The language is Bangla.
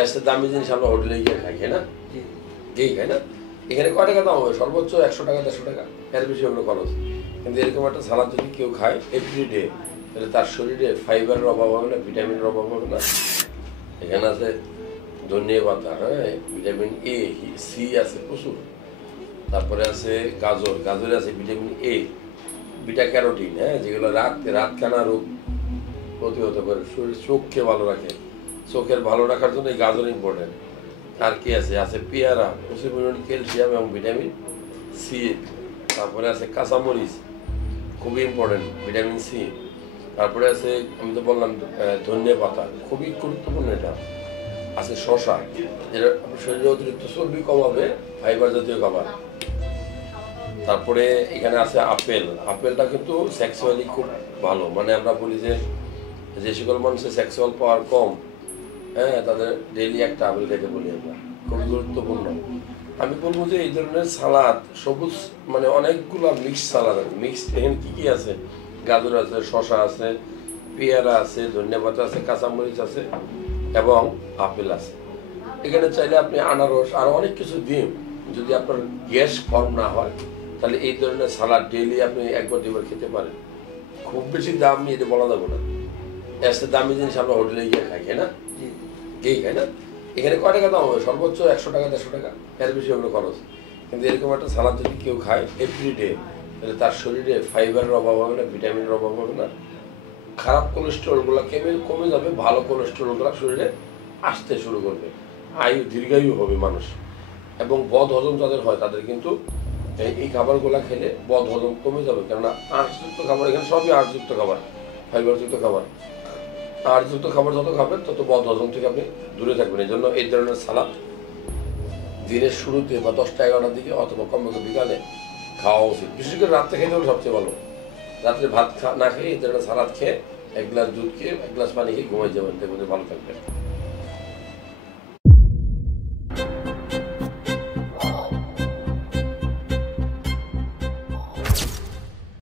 এর দামি জিনিস আমরা হোটেলে গিয়ে খাই, না গিয়ে খাই না? এখানে কয় টাকা দাম হবে? সর্বোচ্চ 100 টাকা 150 টাকা, এর বেশি ওগুলো খরচ। কিন্তু এরকম একটা সালাদ যদি কেউ খায় এভরিডে, তাহলে তার শরীরে ফাইবারের অভাব হবে না, ভিটামিনের অভাব হবে না। এখানে আছে ধনিয়া পাতা, হ্যাঁ, ভিটামিন এ, সি আছে প্রচুর। তারপরে আছে গাজর, গাজরে আছে ভিটামিন এ, বিটা ক্যারোটিন, হ্যাঁ, যেগুলো রাতকানা রোগ প্রতিহত করে, শরীর চোখকে ভালো রাখে। চোখের ভালো রাখার জন্য এই গাজর ইম্পর্টেন্ট। আর কি আছে? আছে পেয়ারা, প্রচুর পরিমাণে ক্যালসিয়াম এবং ভিটামিন সি। তারপরে আছে কাঁচামরিচ, খুবই ইম্পর্টেন্ট, ভিটামিন সি। তারপরে আছে, আমি তো বললাম, ধনিয়া পাতা, খুবই গুরুত্বপূর্ণ। এটা আছে শসা, যেটা শরীরে অতিরিক্ত চর্বি কমাবে, ফাইবার জাতীয় খাবার। তারপরে এখানে আছে আপেল, আপেলটা কিন্তু সেক্সুয়ালি খুব ভালো। মানে আমরা বলি যে সকল মানুষের সেক্সুয়াল পাওয়ার কম, হ্যাঁ, তাদের ডেইলি একটা আপেল খেতে বলি আমরা, খুবই গুরুত্বপূর্ণ। আমি বলবো যে এই ধরনের সালাদ, সবুজ মানে অনেকগুলো মিক্সড সালাদ আছে। মিক্সড এখানে কী কী আছে? গাজর আছে, শসা আছে, পেয়ারা আছে, ধনিয়া পাতা আছে, কাঁচামরিচ আছে এবং আপেল আছে। এখানে চাইলে আপনি আনারস আর অনেক কিছু দিন। যদি আপনার গ্যাস ফর্ম না হয়, তাহলে এই ধরনের সালাদ ডেইলি আপনি একবার দুবার খেতে পারেন। খুব বেশি দাম এটা বলা যাবে না। এর দামি জিনিস আমরা হোটেলে গিয়ে খাই, না গিয়ে খাই না? এখানে কয় টাকা দাম হবে? সর্বোচ্চ 100 টাকা 150 টাকা, এর বেশি ওগুলো খরচ। কিন্তু এরকম একটা সালাদ যদি কেউ খায় এভরিডে, তাহলে তার শরীরে ফাইবারের অভাব হবে না, ভিটামিনের অভাব হবে না। খারাপ কোলেস্টেরলগুলো কমে যাবে, ভালো কোলেস্টেরলগুলো শরীরে আসতে শুরু করবে, দীর্ঘায়ু হবে মানুষ। এবং বদ হজম যাদের হয়, তাদের কিন্তু এই খাবারগুলো খেলে বদ হজম কমে যাবে। কেননা আঁশযুক্ত খাবার, এখানে সবই আঁশযুক্ত খাবার, ফাইবারযুক্ত খাবার। আঁশযুক্ত খাবার যত খাবেন তত বদ হজম থেকে আপনি দূরে থাকবেন। এই জন্য এই ধরনের সালাদ দিনের শুরুতে বা 10টা 11টার দিকে অথবা কমপক্ষে বিকালে খাওয়া উচিত। বিশেষ করে রাত্রে খেতে হলে সবচেয়ে ভালো। রাত্রে ভাত না খেয়ে এই ধরনের সালাদ খেয়ে, 1 গ্লাস দুধ খেয়ে, 1 গ্লাস পানি খেয়ে ঘুমাই যাবেন, দেখবেন ভালো থাকবেন।